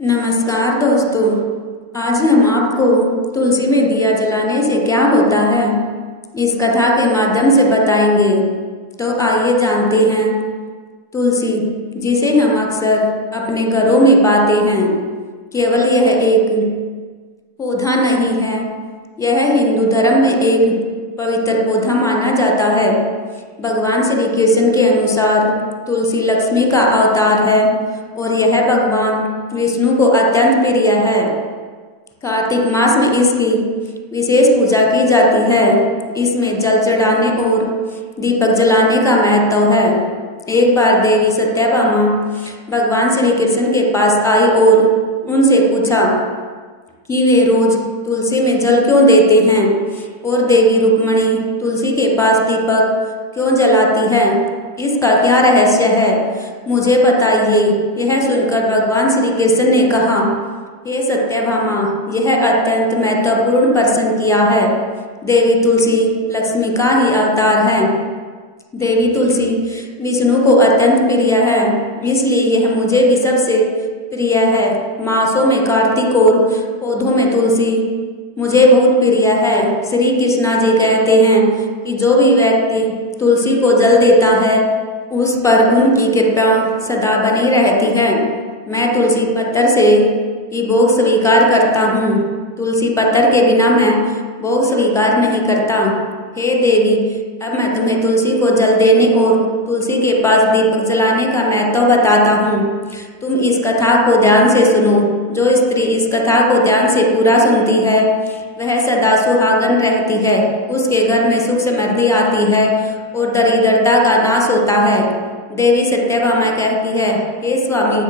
नमस्कार दोस्तों, आज हम आपको तुलसी में दिया जलाने से क्या होता है इस कथा के माध्यम से बताएंगे। तो आइए जानते हैं। तुलसी, जिसे हम अक्सर अपने घरों में पाते हैं, केवल यह एक पौधा नहीं है, यह हिंदू धर्म में एक पवित्र पौधा माना जाता है। भगवान श्री कृष्ण के अनुसार तुलसी लक्ष्मी का अवतार है और यह भगवान विष्णु को अत्यंत प्रिय है। कार्तिक मास में इसकी विशेष पूजा की जाती है। इसमें जल चढ़ाने और दीपक जलाने का महत्व है। एक बार देवी सत्यभामा भगवान श्री कृष्ण के पास आई और उनसे पूछा कि वे रोज तुलसी में जल क्यों देते हैं और देवी रुक्मणी तुलसी के पास दीपक क्यों जलाती है, इसका क्या रहस्य है, मुझे बताइए। यह सुनकर भगवान श्री कृष्ण ने कहा, हे सत्यभामा, यह अत्यंत महत्वपूर्ण प्रश्न किया है। देवी तुलसी लक्ष्मी का ही अवतार है। देवी तुलसी विष्णु को अत्यंत प्रिय है, इसलिए यह मुझे भी सबसे प्रिय है। मासों में कार्तिक और पौधों में तुलसी मुझे बहुत प्रिय है। श्री कृष्णा जी कहते हैं कि जो भी व्यक्ति तुलसी को जल देता है उस पर उनकी कृपा सदा बनी रहती है। मैं तुलसी पत्थर से ही भोग स्वीकार करता हूँ। तुलसी पत्थर के बिना मैं भोग स्वीकार नहीं करता। हे देवी, अब मैं तुम्हें तुलसी को जल देने और तुलसी के पास दीपक जलाने का महत्व बताता हूँ। तुम इस कथा को ध्यान से सुनो। जो स्त्री इस कथा को ध्यान से पूरा सुनती है वह सदा सुहागन रहती है। उसके घर में सुख समृद्धि आती है और दरिद्रता का नाश होता है। देवी सत्यभामा कहती है, हे स्वामी,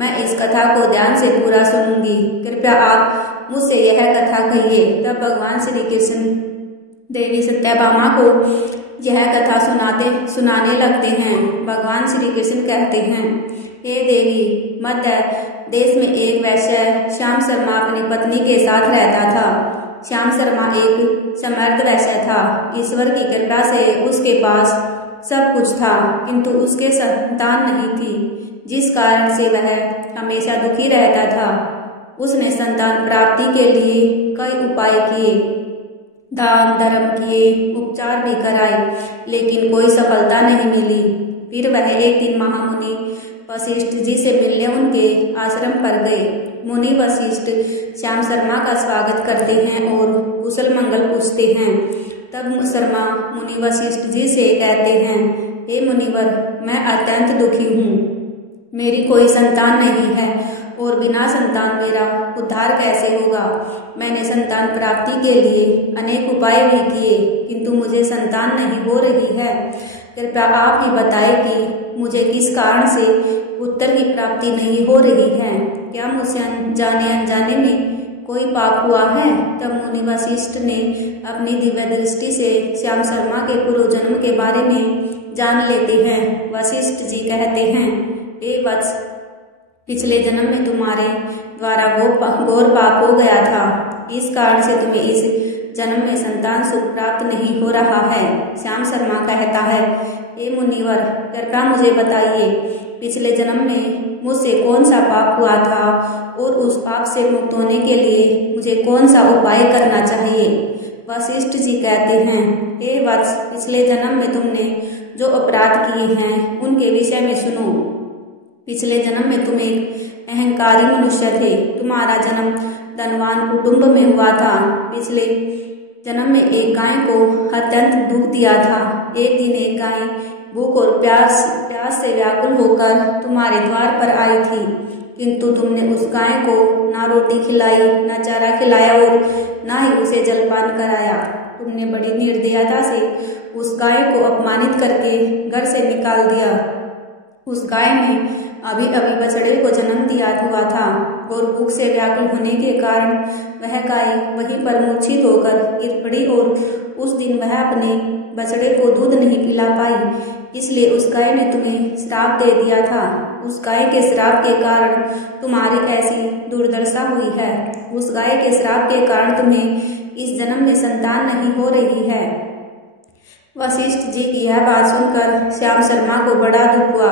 मैं इस कथा को ध्यान से पूरा सुनूंगी। कृपया आप मुझसे यह कथा कहिए। तब भगवान श्री कृष्ण देवी सत्यभामा को यह कथा सुनाने लगते हैं। भगवान श्री कृष्ण कहते हैं, हे देवी, मध्य देश में एक वैश्य श्याम शर्मा अपनी पत्नी के साथ रहता था। श्याम शर्मा एक समर्थ वैश्य था। ईश्वर की कृपा से उसके पास सब कुछ था, किंतु उसके संतान नहीं थी, जिस कारण से वह हमेशा दुखी रहता था। उसने संतान प्राप्ति के लिए कई उपाय किए, दान धर्म किए, उपचार भी कराए, लेकिन कोई सफलता नहीं मिली। फिर वह एक दिन महामुनि वशिष्ठ जी से मिलने उनके आश्रम पर गए। मुनि वशिष्ठ श्याम शर्मा का स्वागत करते हैं और कुशल मंगल पूछते हैं। तब शर्मा मुनि वशिष्ठ जी से कहते हैं, हे मुनिवर, मैं अत्यंत दुखी हूँ। मेरी कोई संतान नहीं है और बिना संतान मेरा उद्धार कैसे होगा। मैंने संतान प्राप्ति के लिए अनेक उपाय भी किए, किंतु मुझे संतान नहीं हो रही है। कृपया आप ही बताएं कि मुझे किस कारण से पुत्र की प्राप्ति नहीं हो रही है। क्या मुझसे जाने अनजाने में कोई पाप हुआ है। तब मुनि वशिष्ठ ने अपनी दिव्य दृष्टि से श्याम शर्मा के पूर्व जन्म के बारे में जान लेते हैं। वशिष्ठ जी कहते हैं, हे वत्स, पिछले जन्म में तुम्हारे द्वारा घोर पाप हो गया था। इस कारण से तुम्हें इस जन्म में संतान सुख प्राप्त नहीं हो रहा है। श्याम शर्मा कहता है, हे मुनिवर, कृपया मुझे बताइए, पिछले जन्म में मुझसे कौन सा पाप हुआ था और उस पाप से मुक्त होने के लिए मुझे कौन सा उपाय करना चाहिए। वशिष्ठ जी कहते हैं, हे वत्स, पिछले जन्म में तुमने जो अपराध किए हैं उनके विषय में सुनो। पिछले जन्म में तुम एक अहंकारी मनुष्य थे। तुम्हारा जन्म धनवान कुटुंब में हुआ था। पिछले जन्म में एक गाय को अत्यंत दुख दिया था। एक दिन एक गाय भूख और प्यास से व्याकुल होकर तुम्हारे द्वार पर आई थी, किंतु तुमने उस गाय को ना रोटी खिलाई, ना चारा खिलाया और ना ही उसे जलपान कराया। तुमने बड़ी निर्दयता से उस गाय को अपमानित करके घर से निकाल दिया। उस गाय ने अभी अभी बछड़े को जन्म दिया हुआ था और भूख से व्याकुल होने के कारण वह गाय वहीं पर मूर्छित होकर गिर पड़ी और उस दिन वह अपने बछड़े को दूध नहीं पिला पाई। इसलिए उस गाय ने तुम्हें श्राप दे दिया था। उस गाय के श्राप के कारण तुम्हारी ऐसी दुर्दशा हुई है। उस गाय के श्राप के कारण तुम्हें इस जन्म में संतान नहीं हो रही है। वशिष्ठ जी की यह बात सुनकर श्याम शर्मा को बड़ा दुख हुआ।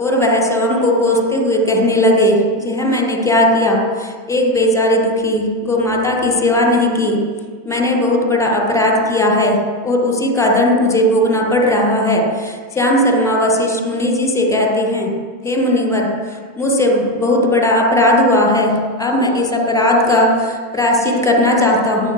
और वह स्वयं को कोसते हुए कहने लगे, यह मैंने क्या किया? एक बेचारी दुखी गोमाता की सेवा नहीं की। मैंने बहुत बड़ा अपराध किया है और उसी का दंड मुझे भोगना पड़ रहा है। श्याम शर्मा वशिष्ठ मुनि जी से कहते हैं, हे मुनिवर, मुझसे बहुत बड़ा अपराध हुआ है। अब मैं इस अपराध का प्रायश्चित करना चाहता हूँ।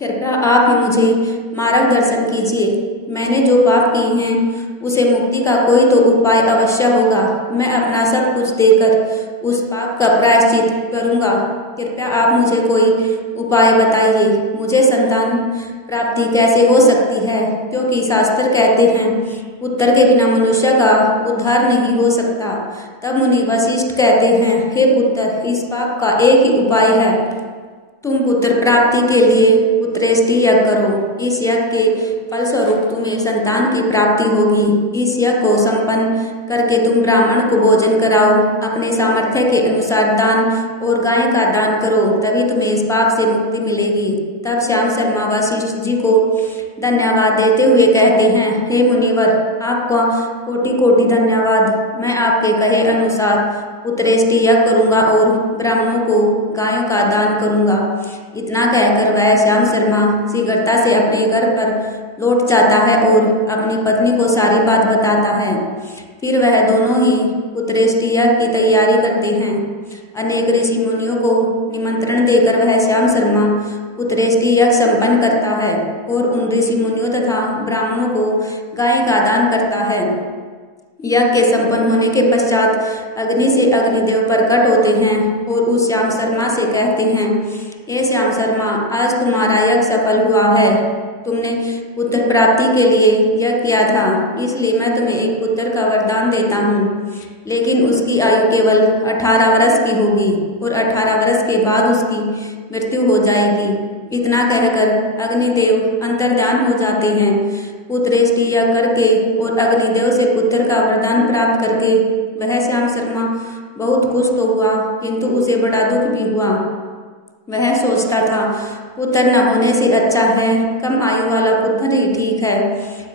कृपया आप ही मुझे मार्गदर्शन कीजिए। मैंने जो पाप किए हैं उसे मुक्ति का कोई तो उपाय अवश्य होगा। मैं अपना सब कुछ देकर उस पाप का प्रायश्चित करूँगा। कृपया आप मुझे कोई उपाय बताइए। मुझे संतान प्राप्ति कैसे हो सकती है? क्योंकि शास्त्र कहते हैं पुत्र के बिना मनुष्य का उद्धार नहीं हो सकता। तब मुनि वशिष्ठ कहते हैं, हे पुत्र, इस पाप का एक ही उपाय है। तुम पुत्र प्राप्ति के लिए पुत्रेष्टि यज्ञ करो। इस यज्ञ के फलस्वरूप तुम्हें संतान की प्राप्ति होगी। इस यज्ञ को संपन्न करके तुम ब्राह्मण को भोजन कराओ। अपने सामर्थ्य के अनुसार दान और गाय का दान करो, तभी तुम्हें इस पाप से मुक्ति मिलेगी। तब श्याम शर्मा वशिष्ठ जी को धन्यवाद देते हुए कहते हैं, हे मुनिवर, आपका कोटि कोटि धन्यवाद। मैं आपके कहे अनुसार पुत्रेष्टि यज्ञ करूँगा और ब्राह्मणों को गायों का दान करूँगा। इतना कहकर वह श्याम शर्मा शीघ्रता से अपने घर पर लौट जाता है और अपनी पत्नी को सारी बात बताता है। फिर वह दोनों ही पुत्रेष्टि यज्ञ की तैयारी करते हैं। अनेक ऋषि मुनियों को निमंत्रण देकर वह श्याम शर्मा पुत्रेष्टि यज्ञ संपन्न करता है और उन ऋषि मुनियों तथा ब्राह्मणों को गाय का दान करता है। यज्ञ के संपन्न होने के पश्चात अग्नि से अग्निदेव प्रकट होते हैं और उस श्याम शर्मा से कहते हैं, हे श्याम शर्मा, आज तुम्हारा यज्ञ सफल हुआ है। तुमने पुत्र प्राप्ति के लिए यज्ञ किया था, इसलिए मैं तुम्हें एक पुत्र का वरदान देता हूँ। लेकिन उसकी आयु केवल 18 वर्ष की होगी और 18 वर्ष के बाद उसकी मृत्यु हो जाएगी। इतना कहकर अग्निदेव अंतर्ध्यान हो जाते हैं। पुत्रेष्टि यज्ञ करके और अग्निदेव से पुत्र का वरदान प्राप्त करके वह श्याम शर्मा बहुत खुश तो हुआ, किंतु उसे बड़ा दुख भी हुआ। वह सोचता था, पुत्र न होने से अच्छा है कम आयु वाला पुत्र ही ठीक है।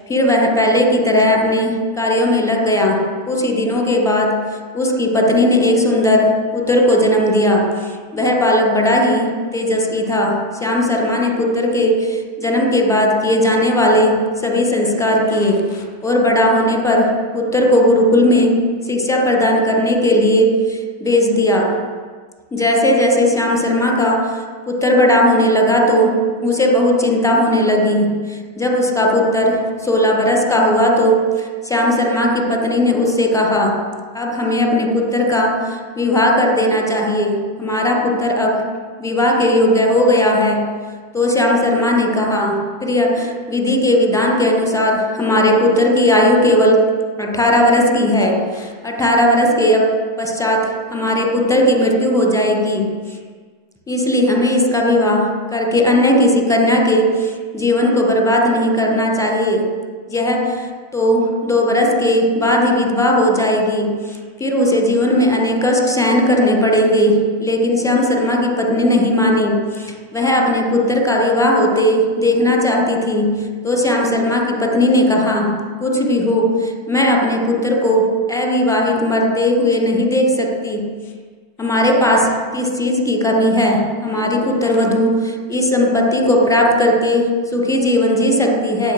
फिर वह पहले की तरह अपने कार्यों में लग गया। कुछ ही दिनों के बाद उसकी पत्नी ने एक सुंदर पुत्र को जन्म दिया। वह बालक बड़ा ही तेजस्वी था। श्याम शर्मा ने पुत्र के जन्म के बाद किए जाने वाले सभी संस्कार किए और बड़ा होने पर पुत्र को गुरुकुल में शिक्षा प्रदान करने के लिए भेज दिया। जैसे जैसे श्याम शर्मा का पुत्र बड़ा होने लगा तो उसे बहुत चिंता होने लगी। जब उसका पुत्र 16 वर्ष का हुआ तो श्याम शर्मा की पत्नी ने उससे कहा, अब हमें अपने पुत्र का विवाह कर देना चाहिए। हमारा पुत्र अब विवाह के योग्य हो गया है। तो श्याम शर्मा ने कहा, प्रिय, विधि के विधान के अनुसार हमारे पुत्र की आयु केवल 18 वर्ष की है। 18 वर्ष के पश्चात हमारे पुत्र की मृत्यु हो जाएगी, इसलिए हमें इसका विवाह करके अन्य किसी कन्या के जीवन को बर्बाद नहीं करना चाहिए। यह तो 2 वर्ष के बाद ही विधवा हो जाएगी, फिर उसे जीवन में अनेक कष्ट सहन करने पड़ेंगे। लेकिन श्याम शर्मा की पत्नी नहीं मानी। वह अपने पुत्र का विवाह होते देखना चाहती थी। तो श्याम शर्मा की पत्नी ने कहा, कुछ भी हो, मैं अपने पुत्र को अविवाहित मरते हुए नहीं देख सकती। हमारे पास किस चीज की कमी है? हमारी पुत्र वधू इस संपत्ति को प्राप्त करके सुखी जीवन जी सकती है।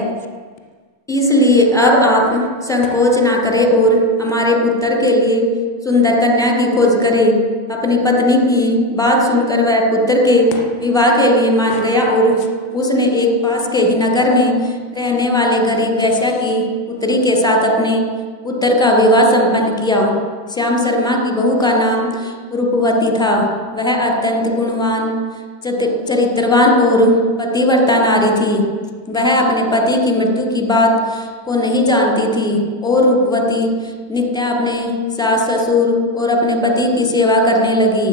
इसलिए अब आप संकोच ना करें और हमारे पुत्र के लिए सुंदर कन्या की खोज करें। अपनी पत्नी की बात सुनकर वह पुत्र के विवाह के लिए मान गया और उसने एक पास के ही नगर में रहने वाले गरीब वेश्या की पुत्री के साथ अपने पुत्र का विवाह संपन्न किया। श्याम शर्मा की बहू का नाम रूपवती था। वह अत्यंत गुणवान, चरित्रवान और पतिव्रता नारी थी। वह अपने पति की मृत्यु की बात को नहीं जानती थी और रूपवती नित्य अपने सास ससुर और अपने पति की सेवा करने लगी।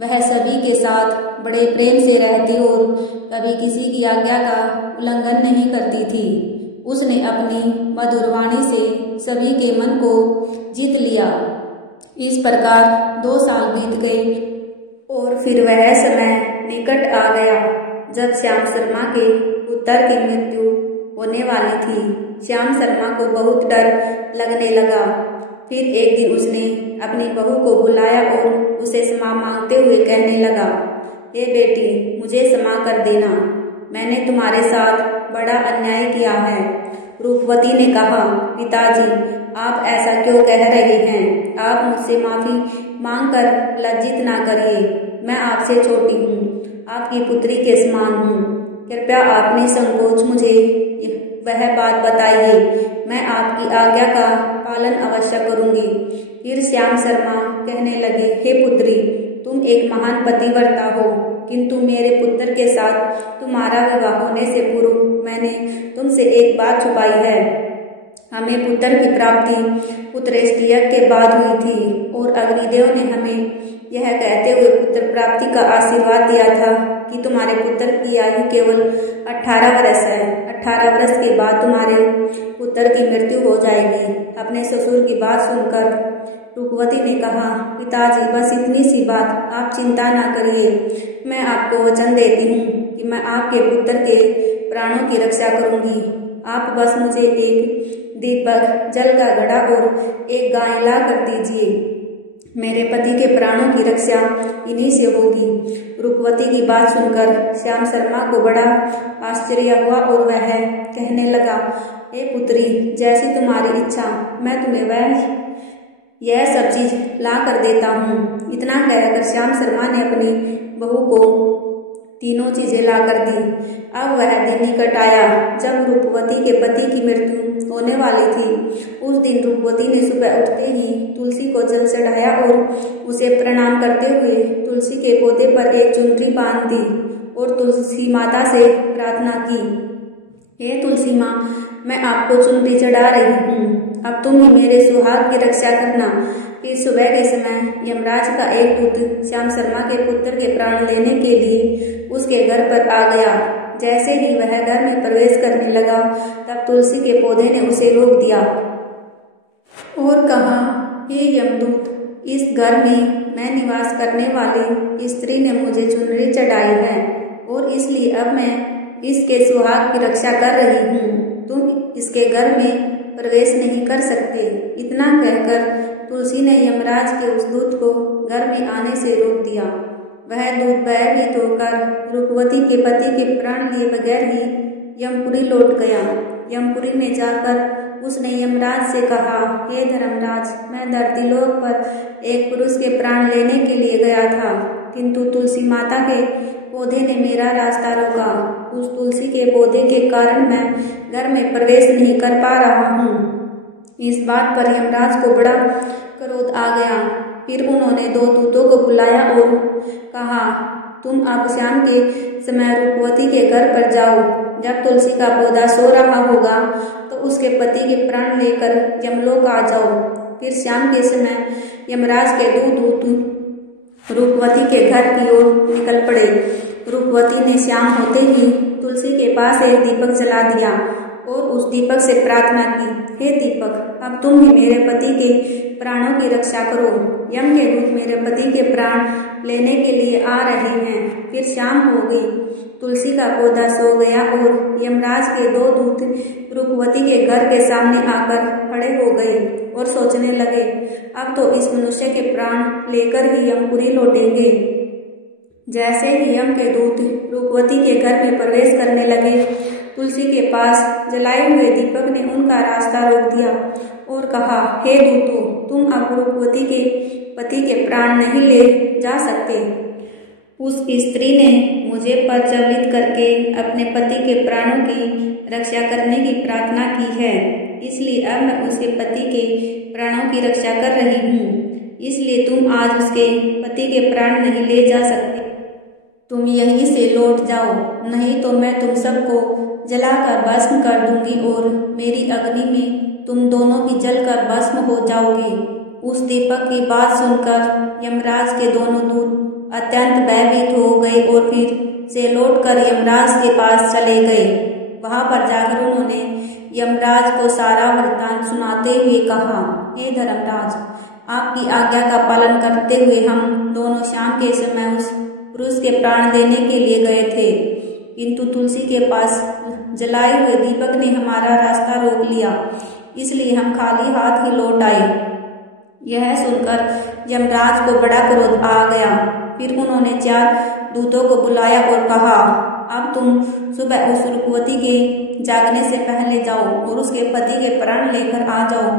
वह सभी के साथ बड़े प्रेम से रहती और कभी किसी की आज्ञा का उल्लंघन नहीं करती थी। उसने अपनी मधुर वाणी से सभी के मन को जीत लिया। इस प्रकार 2 साल बीत गए और फिर वह समय निकट आ गया जब श्याम शर्मा के पुत्र की मृत्यु होने वाली थी। श्याम शर्मा को बहुत डर लगने लगा। फिर एक दिन उसने अपनी बहू को बुलाया और उसे क्षमा मांगते हुए कहने लगा, हे बेटी, मुझे क्षमा कर देना, मैंने तुम्हारे साथ बड़ा अन्याय किया है। रूपवती ने कहा, पिताजी, आप ऐसा क्यों कह रहे हैं? आप मुझसे माफी मांगकर लज्जित ना करिए। मैं आपसे छोटी हूँ, आपकी पुत्री के समान हूँ। कृपया आप निसंकोच मुझे वह बात बताइए, मैं आपकी आज्ञा का पालन अवश्य करूंगी। फिर श्याम शर्मा कहने लगे, हे पुत्री, तुम एक महान पतिव्रता हो, किंतु मेरे पुत्र के साथ तुम्हारा विवाह होने से पूर्व मैंने तुमसे एक बात छुपाई है। हमें पुत्र की प्राप्ति पुत्रेष्टि के बाद हुई थी और अग्निदेव ने हमें यह कहते हुए पुत्र प्राप्ति का आशीर्वाद दिया था कि तुम्हारे पुत्र की आयु केवल 18 वर्ष है। 18 वर्ष के बाद तुम्हारे पुत्र की मृत्यु हो जाएगी। अपने ससुर की बात सुनकर रूपवती ने कहा, पिताजी, बस इतनी सी बात, आप चिंता ना करिए। मैं आपको वचन देती हूँ कि मैं आपके पुत्र के प्राणों की रक्षा करूंगी। आप बस मुझे एक दीपक, जल का घड़ा और एक गाय ला कर दीजिए। मेरे पति के प्राणों की रक्षा इन्हीं से होगी। रूपवती की बात सुनकर श्याम शर्मा को बड़ा आश्चर्य हुआ और वह कहने लगा, हे पुत्री, जैसी तुम्हारी इच्छा, मैं तुम्हें यह सब चीज ला कर देता हूँ। इतना कहकर श्याम शर्मा ने अपनी बहू को तीनों चीजें ला कर दी। अब वह दिन निकट आया जब रूपवती के पति की मृत्यु होने वाली थी। उस दिन रूपवती ने सुबह उठते ही तुलसी को जल चढ़ाया और उसे प्रणाम करते हुए तुलसी के पौधे पर एक चुनरी बांध दी और तुलसी माता से प्रार्थना की, हे तुलसी माँ, मैं आपको चुनरी चढ़ा रही हूँ, अब तुम ही मेरे सुहाग की रक्षा करना। फिर सुबह के समय यमराज का एक दूत श्याम शर्मा के पुत्र के प्राण लेने के लिए उसके घर पर आ गया। जैसे ही वह घर में प्रवेश करने लगा, तब तुलसी के पौधे ने उसे रोक दिया और कहा, हे यमदूत, इस घर में मैं निवास करने वाली स्त्री ने मुझे चुनरी चढ़ाई है और इसलिए अब मैं इसके सुहाग की रक्षा कर रही हूँ। तुम इसके घर में प्रवेश नहीं कर सकते। इतना कहकर तुलसी ने यमराज के उस दूत को घर में आने से रोक दिया। वह दूत भयभीत होकर रूपवती के पति के प्राण लिए बगैर ही यमपुरी लौट गया। यमपुरी में जाकर उसने यमराज से कहा, हे धर्मराज, मैं धरती लोक पर एक पुरुष के प्राण लेने के लिए गया था, किंतु तुलसी माता के पौधे ने मेरा रास्ता रोका। उस तुलसी के पौधे के कारण मैं घर में प्रवेश नहीं कर पा रहा हूँ। इस बात पर यमराज को बड़ा क्रोध आ गया। फिर उन्होंने दो दूतों को बुलाया और कहा, तुम अब शाम के समय रूपवती के घर पर जाओ। जब तुलसी का पौधा सो रहा होगा तो उसके पति के प्राण लेकर यमलोक आ जाओ। फिर शाम के समय यमराज के दो दूत रूपवती के घर की ओर निकल पड़े। रूपवती ने शाम होते ही तुलसी के पास एक दीपक जला दिया और उस दीपक से प्रार्थना की, हे दीपक, अब तुम ही मेरे पति के प्राणों की रक्षा करो। यम के दूत मेरे पति के प्राण लेने के लिए आ रहे हैं। फिर शाम हो गई। तुलसी का पौधा सो गया और यमराज के दो दूत रूपवती के घर के सामने आकर खड़े हो गए और सोचने लगे, अब तो इस मनुष्य के प्राण लेकर ही यमपुरी लौटेंगे। जैसे ही यम के दूत रूपवती के घर में प्रवेश करने लगे, तुलसी के पास जलाए हुए दीपक ने उनका रास्ता रोक दिया और कहा, हे दूतों, तुम अब रूपवती के पति के प्राण नहीं ले जा सकते। उस स्त्री ने मुझे प्रज्वलित करके अपने पति के प्राणों की रक्षा करने की प्रार्थना की है, इसलिए अब मैं उसके पति के प्राणों की रक्षा कर रही हूँ। इसलिए तुम आज उसके पति के प्राण नहीं ले जा सकते। तुम यहीं से लौट जाओ, नहीं तो मैं तुम सबको जलाकर भस्म कर दूंगी और मेरी अग्नि में तुम दोनों भी जलकर भस्म हो जाओगे। उस दीपक की बात सुनकर यमराज के दोनों दूत अत्यंत भयभीत हो गए और फिर से लौटकर यमराज के पास चले गए। वहां पर जाकर उन्होंने यमराज को सारा वृत्तांत सुनाते हुए कहा, हे धर्मराज, आपकी आज्ञा का पालन करते हुए हम दोनों शाम के समय उस पुरुष के प्राण देने के लिए गए थे, किंतु तुलसी के पास जलाए हुए दीपक ने हमारा रास्ता रोक लिया, इसलिए हम खाली हाथ ही लौट आए। यह सुनकर यमराज को बड़ा क्रोध आ गया। फिर उन्होंने 4 दूतों को बुलाया और कहा, अब तुम सुबह उस रूपवती के जागने से पहले जाओ और उसके पति के प्राण लेकर आ जाओ।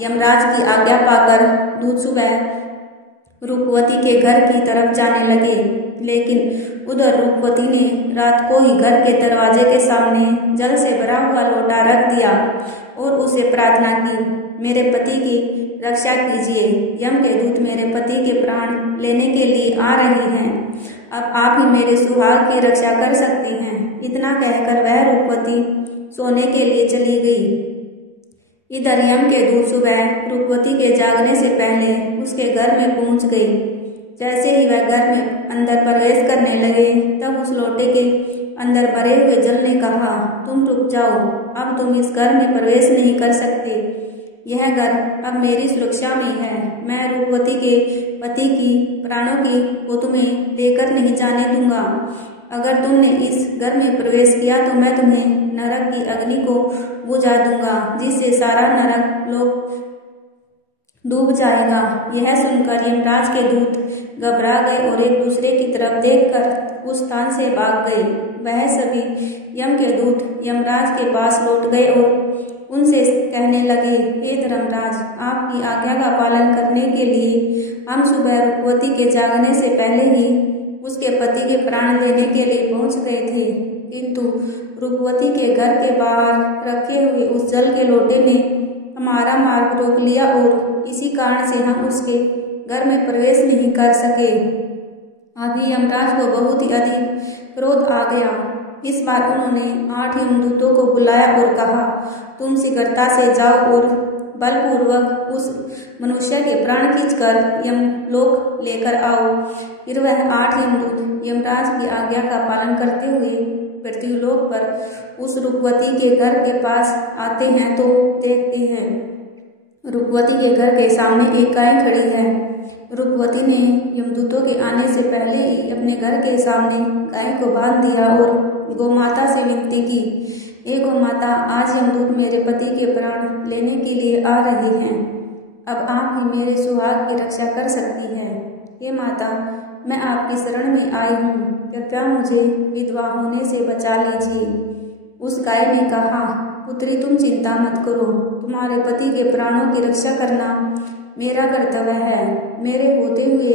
यमराज की आज्ञा पाकर दूत सुबह रूपवती के घर की तरफ जाने लगे, लेकिन उधर रूपवती ने रात को ही घर के दरवाजे के सामने जल से भरा हुआ लोटा रख दिया और उसे प्रार्थना की, मेरे पति की रक्षा कीजिए, यम के दूत मेरे पति के प्राण लेने के लिए आ रहे हैं, अब आप ही मेरे सुहाग की रक्षा कर सकती हैं। इतना कहकर वह रूपवती सोने के लिए चली गई। इधर यम के दूत सुबह रूपवती के जागने से पहले उसके घर में पहुंच गई। जैसे ही वह घर में अंदर प्रवेश करने लगे, तब उस लोटे के अंदर भरे हुए जल ने कहा, तुम रुक जाओ, अब तुम इस घर में प्रवेश नहीं कर सकते। यह घर अब मेरी सुरक्षा में है। मैं रूपवती के पति की प्राणों की को तुम्हें देकर नहीं जाने दूंगा। अगर तुमने इस घर में प्रवेश किया तो मैं तुम्हें नरक की अग्नि को बुझा दूंगा, जिससे सारा नरक लोग डूब जाएगा। यह सुनकर यमराज के दूत घबरा गए और एक दूसरे की तरफ देखकर उस स्थान से भाग गए। वह सभी यम के दूत यमराज के पास लौट गए और उनसे कहने लगे, हे धर्मराज, आपकी आज्ञा का पालन करने के लिए हम सुबह रूपवती के जागने से पहले ही उसके पति के प्राण लेने के लिए पहुंच गए थे, किंतु रूपवती के घर के बाहर रखे हुए उस जल के लोटे ने हमारा मार्ग रोक लिया और इसी कारण से हम उसके घर में प्रवेश नहीं कर सके। अभी यमराज को बहुत ही अधिक क्रोध आ गया। इस बार उन्होंने 8 यमदूतों को बुलाया और कहा, तुम शीघ्रता से जाओ और बलपूर्वक उस मनुष्य के प्राण खींचकर यमलोक लेकर आओ। फिर वह 8 यमदूत यमराज की आज्ञा का पालन करते हुए पृथ्वीलोक पर उस रूपवती के घर के पास आते हैं तो देखते हैं रूपवती के घर के सामने एक गाय खड़ी है। रूपवती ने यमदूतों के आने से पहले ही अपने घर के सामने गाय को बांध दिया और गौमाता से विनती की, हे गौमाता, आज यमदूत मेरे पति के प्राण लेने के लिए आ रहे हैं, अब आप ही मेरे सुहाग की रक्षा कर सकती हैं। हे माता, मैं आपकी शरण में आई हूँ, कृपया मुझे विधवा होने से बचा लीजिए। उस गाय ने कहा, पुत्री, तुम चिंता मत करो, तुम्हारे पति के प्राणों की रक्षा करना मेरा कर्तव्य है। मेरे होते हुए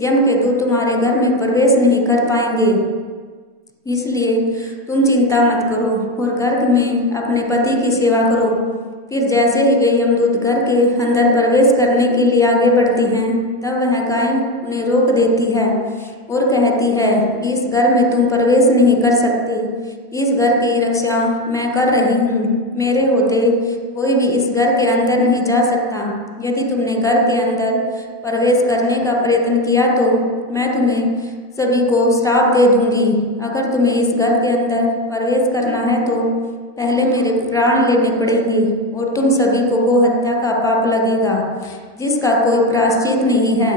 यम के दूत तुम्हारे घर में प्रवेश नहीं कर पाएंगे, इसलिए तुम चिंता मत करो और गर्भ में अपने पति की सेवा करो। फिर जैसे ही वे यमदूत घर के अंदर प्रवेश करने के लिए आगे बढ़ती हैं, तब वह गाय उन्हें रोक देती है और कहती है, इस घर में तुम प्रवेश नहीं कर सकते, इस घर की रक्षा मैं कर रही हूँ। मेरे होते कोई भी इस घर के अंदर नहीं जा सकता। यदि तुमने घर के अंदर प्रवेश करने का प्रयत्न किया तो मैं तुम्हें सभी को श्राप दे दूंगी। अगर तुम्हें इस घर के अंदर प्रवेश करना है तो पहले मेरे प्राण लेने पड़ेंगे और तुम सभी को गोहत्या का पाप लगेगा, जिसका कोई प्रायश्चित नहीं है।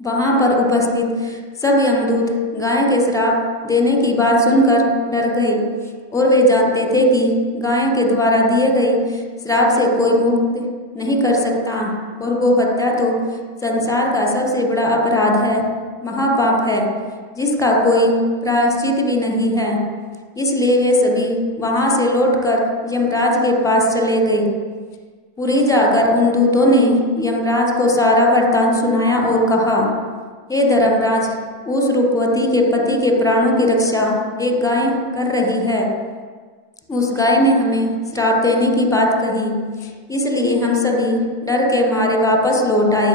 वहां पर उपस्थित सब यमदूत गाय के श्राप देने की बात सुनकर डर गए और वे जानते थे कि गाय के द्वारा दिए गए श्राप से कोई मुक्त नहीं कर सकता और गोहत्या तो संसार का सबसे बड़ा अपराध है, महापाप है, जिसका कोई प्रायश्चित भी नहीं है। इसलिए वे सभी वहां से लौटकर यमराज के पास चले गए। पुरी जाकर उन दूतों ने यमराज को सारा वृत्तांत सुनाया और कहा, हे धर्मराज, उस रूपवती के पति के प्राणों की रक्षा एक गाय कर रही है। उस गाय ने हमें श्राप देने की बात कही, इसलिए हम सभी डर के मारे वापस लौट आए।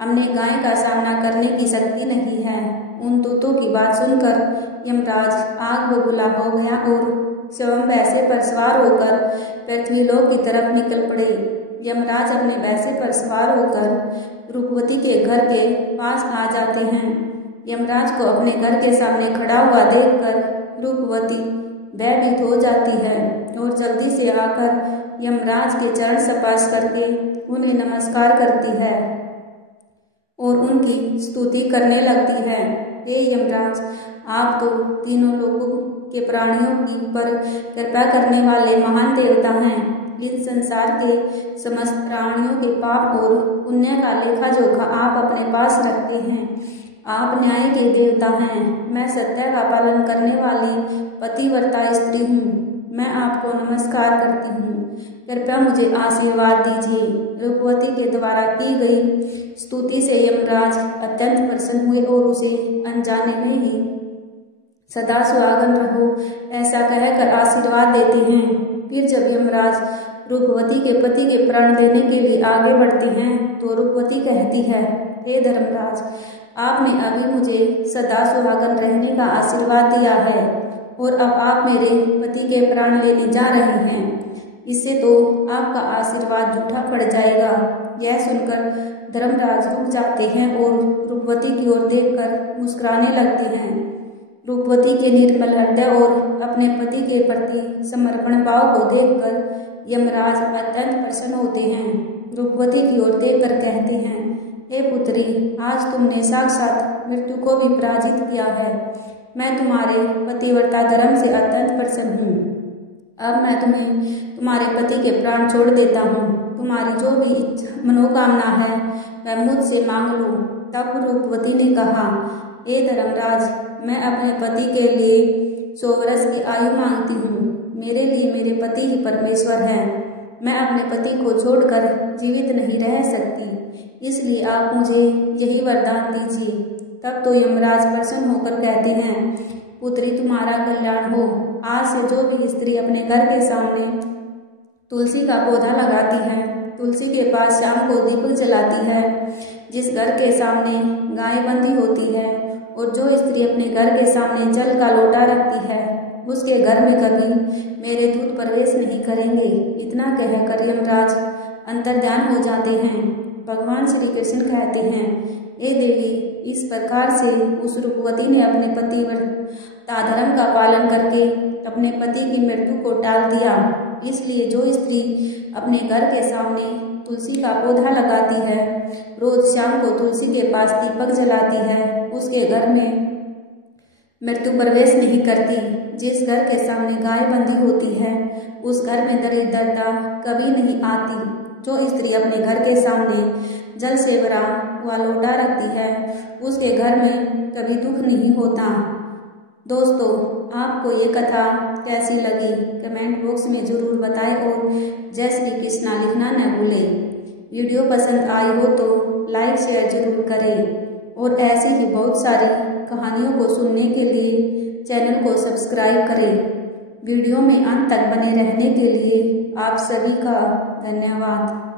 हमने गाय का सामना करने की शक्ति नहीं है। उन दूतों की बात सुनकर यमराज आग बबूला हो गया और स्वयं भैंसे पर सवार होकर पृथ्वीलोक की तरफ निकल पड़े। यमराज अपने भैंसे पर सवार होकर रूपवती के घर के पास आ जाते हैं। यमराज को अपने घर के सामने खड़ा हुआ देखकर रूपवती भयभीत हो जाती है और जल्दी से आकर यमराज के चरण स्पर्श करके उन्हें नमस्कार करती है और उनकी स्तुति करने लगती है। हे यमराज, आप तो तीनों लोगों के प्राणियों की पर कृपा करने वाले महान देवता हैं। इन संसार के समस्त प्राणियों के पाप और पुण्य का लेखा जोखा आप अपने पास रखते हैं। आप न्याय के देवता हैं। मैं सत्य का पालन करने वाली पतिव्रता स्त्री हूँ। मैं आपको नमस्कार करती हूँ। कृपया मुझे आशीर्वाद दीजिए। रूपवती के द्वारा की गई स्तुति से यमराज अत्यंत प्रसन्न हुए और उसे अनजाने में ही सदा सुहागन रहो ऐसा कहकर आशीर्वाद देते हैं। फिर जब यमराज रूपवती के पति के प्राण देने के लिए आगे बढ़ते हैं तो रूपवती कहती है, हे धर्मराज, आपने अभी मुझे सदा सुहागन रहने का आशीर्वाद दिया है और अब आप मेरे पति के प्राण लेने जा रहे हैं। इससे तो आपका आशीर्वाद झूठा पड़ जाएगा। यह सुनकर धर्मराज रुक जाते हैं और रूपवती की ओर देखकर मुस्कुराने लगते हैं। रूपवती के निर्मल हृदय और अपने पति के प्रति समर्पण भाव को देखकर यमराज अत्यंत प्रसन्न होते हैं। रूपवती की ओर देखकर कहते हैं, हे पुत्री, आज तुमने साक्षात मृत्यु को भी पराजित किया है। मैं तुम्हारे पतिव्रता धर्म से अत्यंत प्रसन्न हूँ। अब मैं तुम्हें तुम्हारे पति के प्राण छोड़ देता हूँ। तुम्हारी जो भी मनोकामना है वह मुझसे मांग लो। तब रूपवती ने कहा, हे धर्मराज, मैं अपने पति के लिए 100 वर्ष की आयु मांगती हूँ। मेरे लिए मेरे पति ही परमेश्वर है। मैं अपने पति को छोड़कर जीवित नहीं रह सकती, इसलिए आप मुझे यही वरदान दीजिए। तब तो यमराज प्रसन्न होकर कहते हैं, पुत्री, तुम्हारा कल्याण हो। आज से जो भी स्त्री अपने घर के सामने तुलसी का पौधा लगाती है, तुलसी के पास शाम को दीपक जलाती है, जिस घर के सामने गाय बंधी होती है और जो स्त्री अपने घर के सामने जल का लोटा रखती है, उसके घर में कभी मेरे दूत प्रवेश नहीं करेंगे। इतना कहकर यमराज अंतर्ध्यान हो जाते हैं। भगवान श्री कृष्ण कहते हैं, हे देवी, इस प्रकार से उस रूपवती ने अपने पतिव्रता धर्म का पालन करके अपने पति की मृत्यु को टाल दिया। इसलिए जो स्त्री अपने घर के सामने तुलसी का पौधा लगाती है, रोज शाम को तुलसी के पास दीपक जलाती है, उसके घर में मृत्यु प्रवेश नहीं करती। जिस घर के सामने गाय बंधी होती है, उस घर में दरिद्रता कभी नहीं आती। जो स्त्री अपने घर के सामने जल से भरा हुआ लोटा रखती है, उसके घर में कभी दुख नहीं होता। दोस्तों, आपको ये कथा कैसी लगी कमेंट बॉक्स में ज़रूर बताएं और जय श्री कृष्णा लिखना न भूलें। वीडियो पसंद आई हो तो लाइक शेयर जरूर करें और ऐसी ही बहुत सारी कहानियों को सुनने के लिए चैनल को सब्सक्राइब करें। वीडियो में अंत तक बने रहने के लिए आप सभी का धन्यवाद।